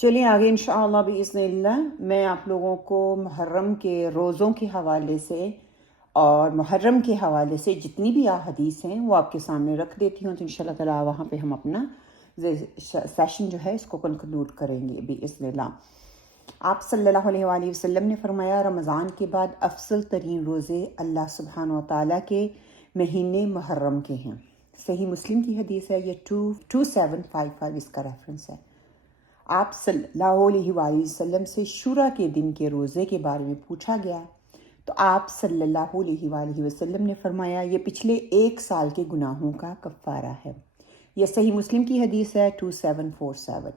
چلیے آگے انشاءاللہ بإذن اللہ میں آپ لوگوں کو محرم کے روزوں کے حوالے سے اور محرم کے حوالے سے جتنی بھی احادیث ہیں وہ آپ کے سامنے رکھ دیتی ہوں، تو انشاءاللہ تعالیٰ وہاں پہ ہم اپنا سیشن جو ہے اس کو کنکلوڈ کریں گے بإذن اللہ۔ آپ صلی اللہ علیہ وآلہ وسلم نے فرمایا رمضان کے بعد افضل ترین روزے اللہ سبحانہ و تعالیٰ کے مہینے محرم کے ہیں۔ صحیح مسلم کی حدیث ہے، یہ 2755 اس کا ریفرنس ہے۔ آپ صلی اللہ علیہ وآلہ وسلم سے شورا کے دن کے روزے کے بارے میں پوچھا گیا تو آپ صلی اللہ علیہ وآلہ وسلم نے فرمایا یہ پچھلے 1 سال کے گناہوں کا کفارہ ہے۔ یہ صحیح مسلم کی حدیث ہے 2747۔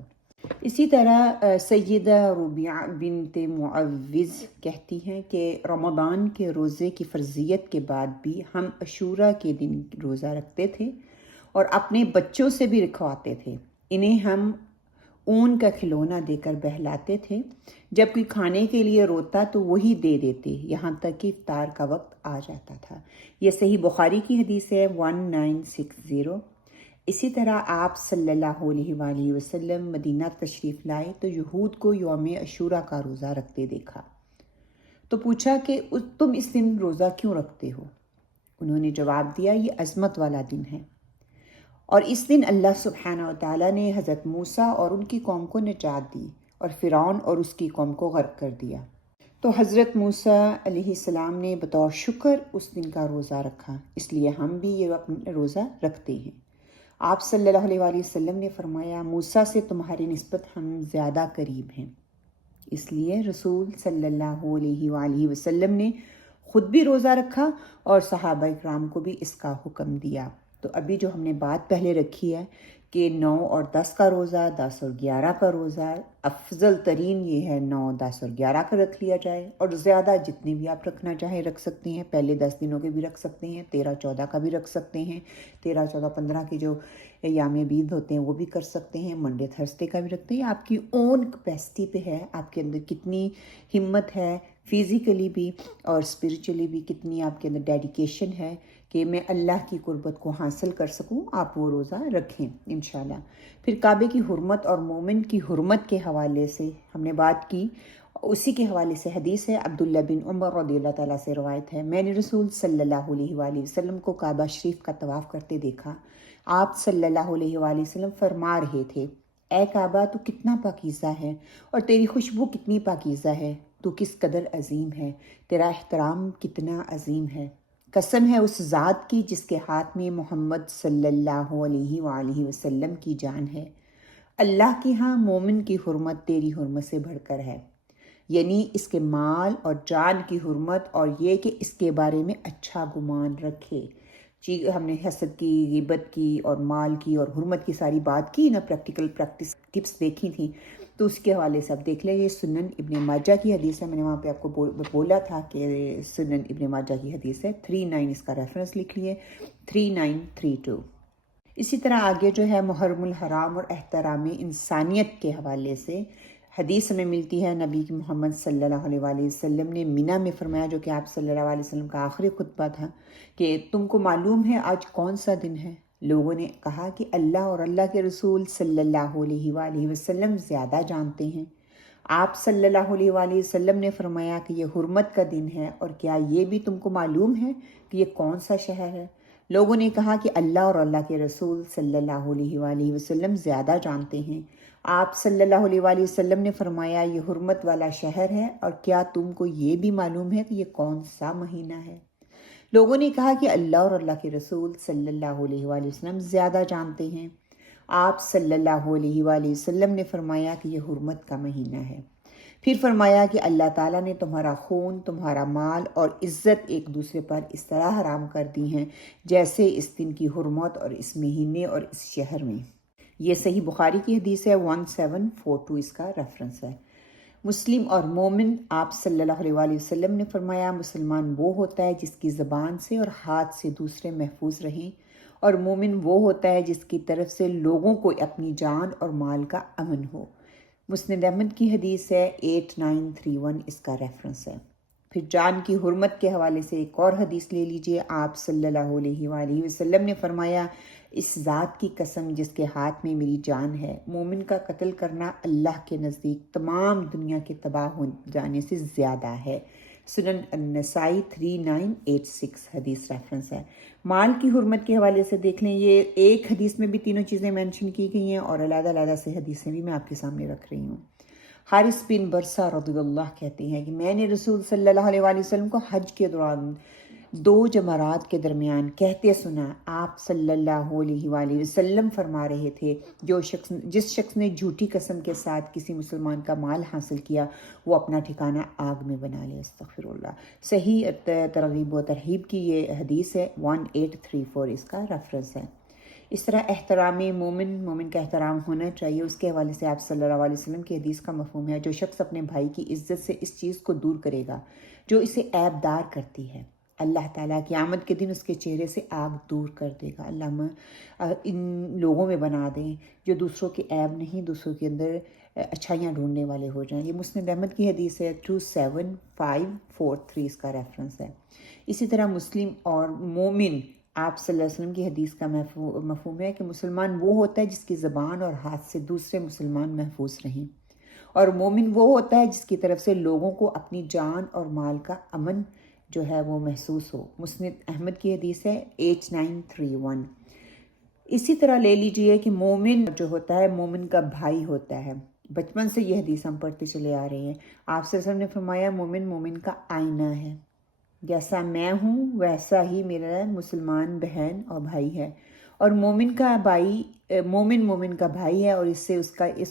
اسی طرح سیدہ ربیعہ بنت معوذ کہتی ہیں کہ رمضان کے روزے کی فرضیت کے بعد بھی ہم عاشورہ کے دن روزہ رکھتے تھے اور اپنے بچوں سے بھی رکھواتے تھے۔ انہیں ہم اون کا کھلونا دے کر بہلاتے تھے، جب کوئی کھانے کے لیے روتا تو وہی دے دیتے یہاں تک کہ افطار کا وقت آ جاتا تھا۔ یہ صحیح بخاری کی حدیث ہے 1960۔ اسی طرح آپ صلی اللہ علیہ وآلہ وسلم مدینہ تشریف لائے تو یہود کو یوم عاشورہ کا روزہ رکھتے دیکھا تو پوچھا کہ تم اس دن روزہ کیوں رکھتے ہو؟ انہوں نے جواب دیا یہ عظمت والا دن ہے اور اس دن اللہ سبحانہ و تعالیٰ نے حضرت موسیٰ اور ان کی قوم کو نجات دی اور فرعون اور اس کی قوم کو غرق کر دیا۔ تو حضرت موسیٰ علیہ السلام نے بطور شکر اس دن کا روزہ رکھا، اس لیے ہم بھی یہ اپنا روزہ رکھتے ہیں۔ آپ صلی اللہ علیہ وآلہ وسلم نے فرمایا موسیٰ سے تمہاری نسبت ہم زیادہ قریب ہیں، اس لیے رسول صلی اللہ علیہ وآلہ وسلم نے خود بھی روزہ رکھا اور صحابہ اکرام کو بھی اس کا حکم دیا۔ تو ابھی جو ہم نے بات پہلے رکھی ہے کہ 9 اور 10 کا روزہ، 10 اور 11 کا روزہ، افضل ترین یہ ہے 9، 10 اور 11 کا رکھ لیا جائے، اور زیادہ جتنے بھی آپ رکھنا چاہیں رکھ سکتے ہیں، پہلے 10 دنوں کے بھی رکھ سکتے ہیں، 13، 14 کا بھی رکھ سکتے ہیں، 13، 14، 15 کے جو ایام بید ہوتے ہیں وہ بھی کر سکتے ہیں، منڈے تھرسڈے کا بھی رکھتے ہیں۔ آپ کی اون کیپیسٹی پہ ہے، آپ کے اندر کتنی ہمت ہے فزیکلی بھی اور اسپریچولی بھی، کتنی آپ کے اندر ڈیڈیکیشن ہے کہ میں اللہ کی قربت کو حاصل کر سکوں، آپ وہ روزہ رکھیں انشاءاللہ۔ پھر کعبے کی حرمت اور مومن کی حرمت کے حوالے سے ہم نے بات کی، اسی کے حوالے سے حدیث ہے عبداللہ بن عمر رضی اللہ تعالیٰ سے روایت ہے، میں نے رسول صلی اللہ علیہ وآلہ وسلم کو کعبہ شریف کا طواف کرتے دیکھا۔ آپ صلی اللہ علیہ وآلہ وسلم فرما رہے تھے اے کعبہ تو کتنا پاکیزہ ہے اور تیری خوشبو کتنی پاکیزہ ہے، تو کس قدر عظیم ہے، تیرا احترام کتنا عظیم ہے۔ قسم ہے اس ذات کی جس کے ہاتھ میں محمد صلی اللہ علیہ وآلہ وسلم کی جان ہے، اللہ کی ہاں مومن کی حرمت تیری حرمت سے بڑھ کر ہے، یعنی اس کے مال اور جان کی حرمت اور یہ کہ اس کے بارے میں اچھا گمان رکھے۔ جی ہم نے حسد کی، غیبت کی اور مال کی اور حرمت کی ساری بات کی نا، پریکٹیکل پریکٹس ٹپس دیکھی تھیں، تو اس کے حوالے سے آپ دیکھ لیں۔ یہ سنن ابن ماجہ کی حدیث ہے، میں نے وہاں پہ آپ کو بولا تھا کہ سنن ابن ماجہ کی حدیث ہے، 39 اس کا ریفرنس لکھ لیے، 3932۔ اسی طرح آگے جو ہے محرم الحرام اور احترام انسانیت کے حوالے سے حدیث ہمیں ملتی ہے، نبی محمد صلی اللہ علیہ وآلہ وسلم نے منی میں فرمایا، جو کہ آپ صلی اللہ علیہ وسلم کا آخری خطبہ تھا، کہ تم کو معلوم ہے آج کون سا دن ہے؟ لوگوں نے کہا کہ اللہ اور اللہ کے رسول صلی اللہ علیہ وآلہ وسلم زیادہ جانتے ہیں۔ آپ صلی اللہ علیہ وآلہ وسلم نے فرمایا کہ یہ حرمت کا دن ہے، اور کیا یہ بھی تم کو معلوم ہے کہ یہ کون سا شہر ہے؟ لوگوں نے کہا کہ اللہ اور اللہ کے رسول صلی اللہ علیہ وآلہ وسلم زیادہ جانتے ہیں۔ آپ صلی اللہ علیہ وآلہ وسلم نے فرمایا یہ حرمت والا شہر ہے، اور کیا تم کو یہ بھی معلوم ہے کہ یہ کون سا مہینہ ہے؟ لوگوں نے کہا کہ اللہ اور اللہ کے رسول صلی اللہ علیہ وآلہ وسلم زیادہ جانتے ہیں۔ آپ صلی اللہ علیہ وآلہ وسلم نے فرمایا کہ یہ حرمت کا مہینہ ہے۔ پھر فرمایا کہ اللہ تعالیٰ نے تمہارا خون، تمہارا مال اور عزت ایک دوسرے پر اس طرح حرام کر دی ہیں جیسے اس دن کی حرمت اور اس مہینے اور اس شہر میں۔ یہ صحیح بخاری کی حدیث ہے، 1742 اس کا ریفرنس ہے۔ مسلم اور مومن، آپ صلی اللہ علیہ وآلہ وسلم نے فرمایا مسلمان وہ ہوتا ہے جس کی زبان سے اور ہاتھ سے دوسرے محفوظ رہیں، اور مومن وہ ہوتا ہے جس کی طرف سے لوگوں کو اپنی جان اور مال کا امن ہو۔ مسند احمد کی حدیث ہے 8931 اس کا ریفرنس ہے۔ پھر جان کی حرمت کے حوالے سے ایک اور حدیث لے لیجئے. آپ صلی اللہ علیہ وآلہ وسلم نے فرمایا اس ذات کی قسم جس کے ہاتھ میں میری جان ہے، مومن کا قتل کرنا اللہ کے نزدیک تمام دنیا کے تباہ ہو جانے سے زیادہ ہے. سنن النسائی 3986 حدیث ریفرنس ہے. مال کی حرمت کے حوالے سے دیکھ لیں، یہ ایک حدیث میں بھی تینوں چیزیں مینشن کی گئی ہیں اور علیحدہ علیحدہ سے حدیثیں بھی میں آپ کے سامنے رکھ رہی ہوں. حارث بن برسہ رضی اللہ کہتے ہیں کہ میں نے رسول صلی اللہ علیہ وآلہ وسلم کو حج کے دوران دو جمرات کے درمیان کہتے سنا. آپ صلی اللہ علیہ وآلہ وسلم فرما رہے تھے جس شخص نے جھوٹی قسم کے ساتھ کسی مسلمان کا مال حاصل کیا وہ اپنا ٹھکانہ آگ میں بنا لے. استغفر اللہ. صحیح ترغیب و ترہیب کی یہ حدیث ہے، 1834 اس کا ریفرنس ہے. اس طرح احترام مومن کا احترام ہونا چاہیے. اس کے حوالے سے آپ صلی اللہ علیہ وسلم کی حدیث کا مفہوم ہے جو شخص اپنے بھائی کی عزت سے اس چیز کو دور کرے گا جو اسے عیب دار کرتی ہے، اللہ تعالیٰ قیامت کے دن اس کے چہرے سے آگ دور کر دے گا. اللہ ان لوگوں میں بنا دیں جو دوسروں کے عیب نہیں، دوسروں کے اندر اچھائیاں ڈھونڈنے والے ہو جائیں. یہ مسند احمد کی حدیث ہے، 27543 اس کا ریفرنس ہے. اسی طرح مسلم اور مومن آپ صلی اللہ علیہ وسلم کی حدیث کا مفہوم ہے کہ مسلمان وہ ہوتا ہے جس کی زبان اور ہاتھ سے دوسرے مسلمان محفوظ رہیں، اور مومن وہ ہوتا ہے جس کی طرف سے لوگوں کو اپنی جان اور مال کا امن جو ہے وہ محسوس ہو. مسند احمد کی حدیث ہے 8931. اسی طرح لے لیجئے کہ مومن جو ہوتا ہے مومن کا بھائی ہوتا ہے. بچپن سے یہ حدیث ہم پڑھتے چلے آ رہے ہیں. آپ صلی اللہ علیہ وسلم نے فرمایا مومن کا آئینہ ہے، جیسا میں ہوں ویسا ہی میرا مسلمان بہن اور بھائی ہے. اور مومن کا بھائی ہے اور اس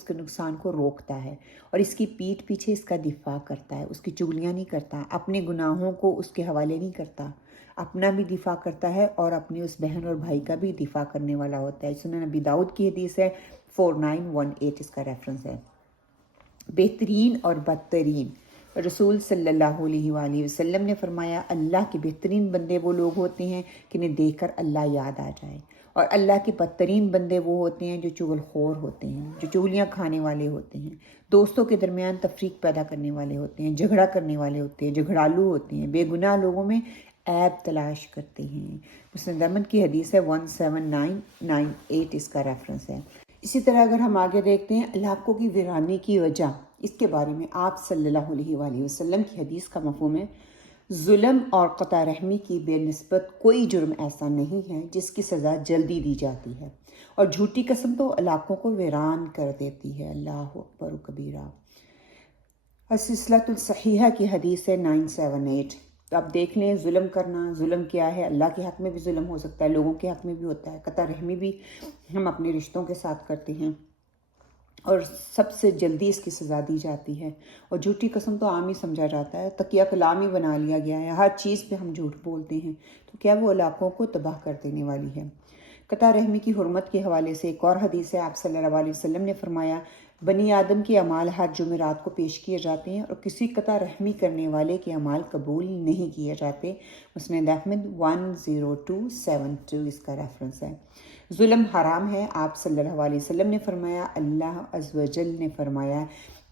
کے نقصان کو روکتا ہے اور اس کی پیٹھ پیچھے اس کا دفاع کرتا ہے، اس کی چغلیاں نہیں کرتا، اپنے گناہوں کو اس کے حوالے نہیں کرتا، اپنا بھی دفاع کرتا ہے اور اپنے اس بہن اور بھائی کا بھی دفاع کرنے والا ہوتا ہے. سنن نبی داؤد کی حدیث ہے، 4918 اس کا ریفرنس ہے. بہترین اور بدترین، رسول صلی اللہ علیہ وآلہ وسلم نے فرمایا اللہ کے بہترین بندے وہ لوگ ہوتے ہیں جنہیں دیکھ کر اللہ یاد آ جائے، اور اللہ کے بدترین بندے وہ ہوتے ہیں جو چغل خور ہوتے ہیں، جو چغلیاں کھانے والے ہوتے ہیں، دوستوں کے درمیان تفریق پیدا کرنے والے ہوتے ہیں، جھگڑا کرنے والے ہوتے ہیں، جھگڑالو ہوتے ہیں، بے گناہ لوگوں میں عیب تلاش کرتے ہیں. مسند احمد کی حدیث ہے 17998 اس کا ریفرنس ہے. اسی طرح اگر ہم آگے دیکھتے ہیں علاقوں کی ویرانی کی وجہ، اس کے بارے میں آپ صلی اللہ علیہ وآلہ وسلم کی حدیث کا مفہوم ہے ظلم اور قطع رحمی کی بے نسبت کوئی جرم ایسا نہیں ہے جس کی سزا جلدی دی جاتی ہے، اور جھوٹی قسم تو علاقوں کو ویران کر دیتی ہے. اللہ اکبر و کبیرہ. السلسلۃ الصحیحہ کی حدیث ہے 978. تو آپ دیکھ لیں ظلم کرنا، ظلم کیا ہے؟ اللہ کے حق میں بھی ظلم ہو سکتا ہے، لوگوں کے حق میں بھی ہوتا ہے. قطع رحمی بھی ہم اپنے رشتوں کے ساتھ کرتے ہیں اور سب سے جلدی اس کی سزا دی جاتی ہے. اور جھوٹی قسم تو عام ہی سمجھا جاتا ہے، تقیہ کلامی بنا لیا گیا ہے، ہر چیز پہ ہم جھوٹ بولتے ہیں، تو کیا وہ علاقوں کو تباہ کر دینے والی ہے. قطع رحمی کی حرمت کے حوالے سے ایک اور حدیث ہے. آپ صلی اللہ علیہ وسلم نے فرمایا بنی آدم کے اعمال ہر جمعرات کو پیش کیے جاتے ہیں اور کسی قطع رحمی کرنے والے کے اعمال قبول نہیں کیے جاتے. مسند احمد 10272 اس کا ریفرنس ہے. ظلم حرام ہے. آپ صلی اللہ علیہ وسلم نے فرمایا اللہ عز و جل نے فرمایا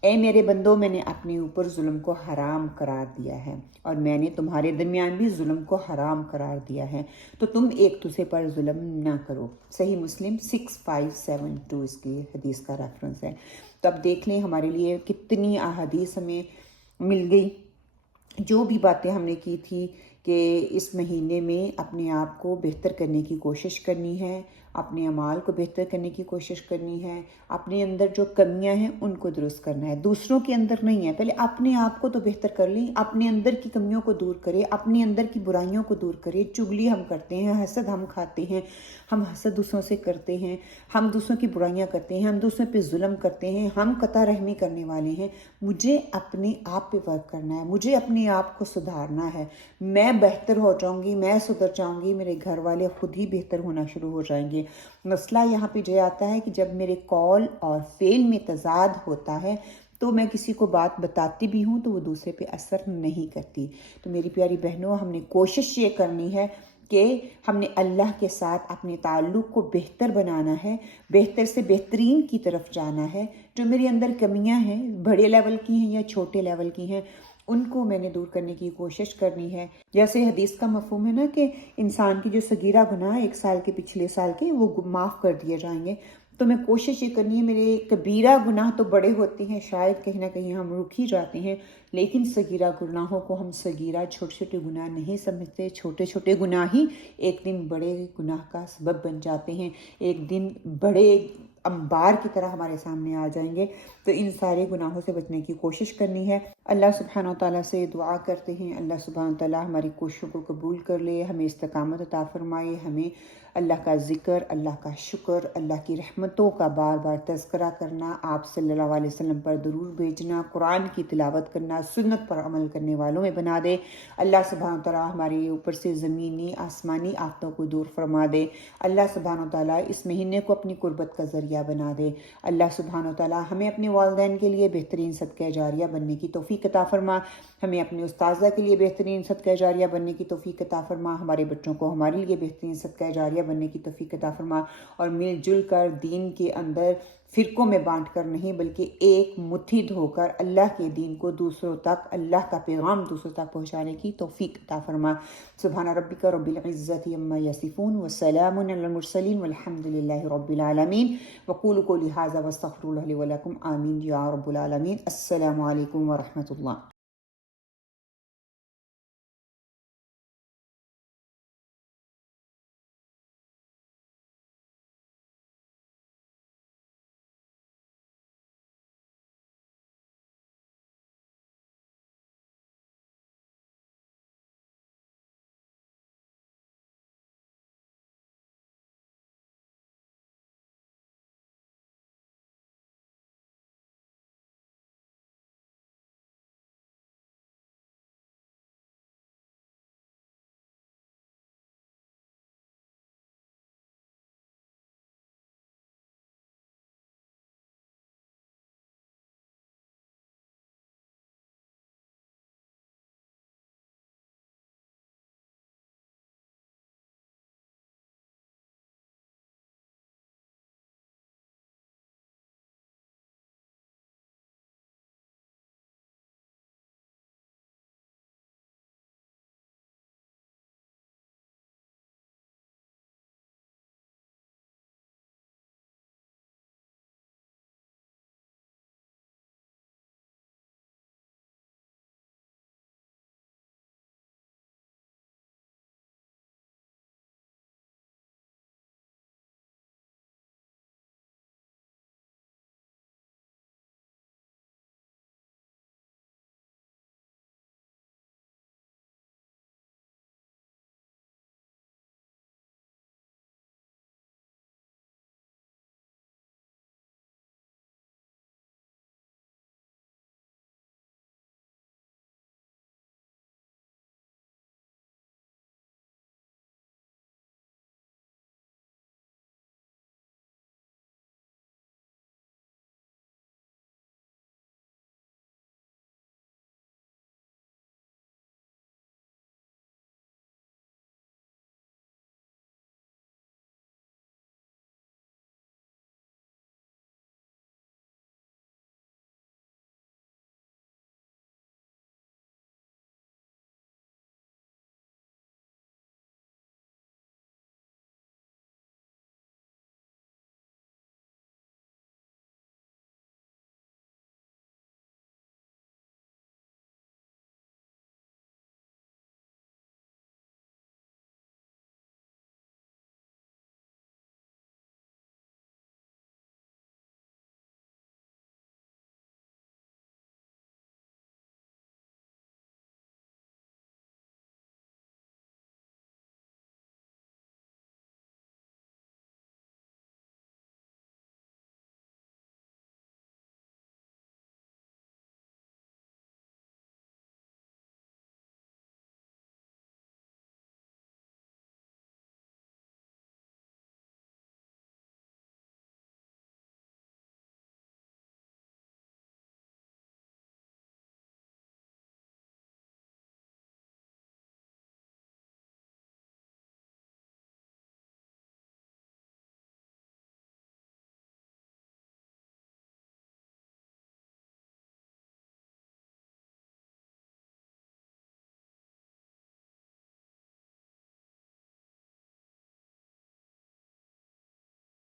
اے میرے بندو میں نے اپنے اوپر ظلم کو حرام قرار دیا ہے اور میں نے تمہارے درمیان بھی ظلم کو حرام قرار دیا ہے، تو تم ایک دوسرے پر ظلم نہ کرو. صحیح مسلم 6572 اس کی حدیث کا ریفرنس ہے. تو اب دیکھ لیں ہمارے لیے کتنی احادیث ہمیں مل گئی. جو بھی باتیں ہم نے کی تھی کہ اس مہینے میں اپنے آپ کو بہتر کرنے کی کوشش کرنی ہے، اپنے اعمال کو بہتر کرنے کی کوشش کرنی ہے، اپنے اندر جو کمیاں ہیں ان کو درست کرنا ہے، دوسروں کے اندر نہیں ہے. پہلے اپنے آپ کو تو بہتر کر لیں، اپنے اندر کی کمیوں کو دور کریں، اپنے اندر کی برائیوں کو دور کریں. چغلی ہم کرتے ہیں، حسد ہم کھاتے ہیں، ہم حسد دوسروں سے کرتے ہیں، ہم دوسروں کی برائیاں کرتے ہیں، ہم دوسروں پہ ظلم کرتے ہیں، ہم قطع رحمی کرنے والے ہیں. مجھے اپنے آپ پہ ورک کرنا ہے، مجھے اپنے آپ کو سدھارنا ہے. میں بہتر ہو جاؤں گی، میں سدھر جاؤں گی، میرے گھر والے خود ہی بہتر ہونا شروع ہو جائیں گے. مسئلہ یہاں پہ یہ آتا ہے کہ جب میرے قول اور فعل میں تضاد ہوتا ہے تو میں کسی کو بات بتاتی بھی ہوں تو وہ دوسرے پہ اثر نہیں کرتی. تو میری پیاری بہنوں، ہم نے کوشش یہ کرنی ہے کہ ہم نے اللہ کے ساتھ اپنے تعلق کو بہتر بنانا ہے، بہتر سے بہترین کی طرف جانا ہے. جو میرے اندر کمیاں ہیں، بڑے لیول کی ہیں یا چھوٹے لیول کی ہیں، ان کو میں نے دور کرنے کی کوشش کرنی ہے. جیسے حدیث کا مفہوم ہے نا کہ انسان کی جو صغیرہ گناہ 1 سال کے پچھلے سال کے وہ معاف کر دیے جائیں گے، تو میں کوشش یہ کرنی ہے. میرے کبیرہ گناہ تو بڑے ہوتے ہیں، شاید کہیں نہ کہیں ہم رک ہی جاتے ہیں، لیکن صغیرہ گناہوں کو ہم صغیرہ چھوٹے چھوٹے گناہ نہیں سمجھتے. چھوٹے چھوٹے گناہ ہی ایک دن بڑے گناہ کا سبب بن جاتے ہیں، ایک دن بڑے انبار کی طرح ہمارے سامنے آ جائیں گے. تو ان سارے گناہوں سے بچنے کی کوشش کرنی ہے. اللہ سبحانہ و تعالیٰ سے دعا کرتے ہیں اللہ سبحانہ و تعالیٰ ہماری کوششوں کو قبول کر لے، ہمیں استقامت عطا فرمائے، ہمیں اللہ کا ذکر، اللہ کا شکر، اللہ کی رحمتوں کا بار بار تذکرہ کرنا، آپ صلی اللہ علیہ وسلم پر درود بھیجنا، قرآن کی تلاوت کرنا، سنت پر عمل کرنے والوں میں بنا دے. اللہ سبحانہ و تعالیٰ ہمارے اوپر سے زمینی آسمانی آفتوں کو دور فرما دے. اللہ سبحانہ و تعالیٰ اس مہینے کو اپنی قربت کا ذریعہ بنا دے. اللہ سبحانہ و تعالیٰ ہمیں اپنے والدین کے لیے بہترین صدقہ جاریہ بننے کی توفیق عطا فرما، ہمیں اپنے استاذہ کے لیے بہترین صدقہ جاریہ بننے کی توفیق عطا فرما، ہمارے بچوں کو ہمارے لیے بہترین صدقہ جاریہ بننے کی توفیق عطا فرما، اور مل جل کر دین کے اندر فرقوں میں بانٹ کر نہیں بلکہ ایک مٹھی ہو کر اللہ کے دین کو دوسروں تک، اللہ کا پیغام دوسروں تک پہنچانے کی توفیق عطا فرما. سبحان ربک رب العزت عما یصفون وسلام علی المرسلین والحمد للہ رب العالمین. وقولوا قولی ھذا واستغفر اللہ لی ولکم. آمین یا رب العالمین. السلام علیکم ورحمۃ اللہ.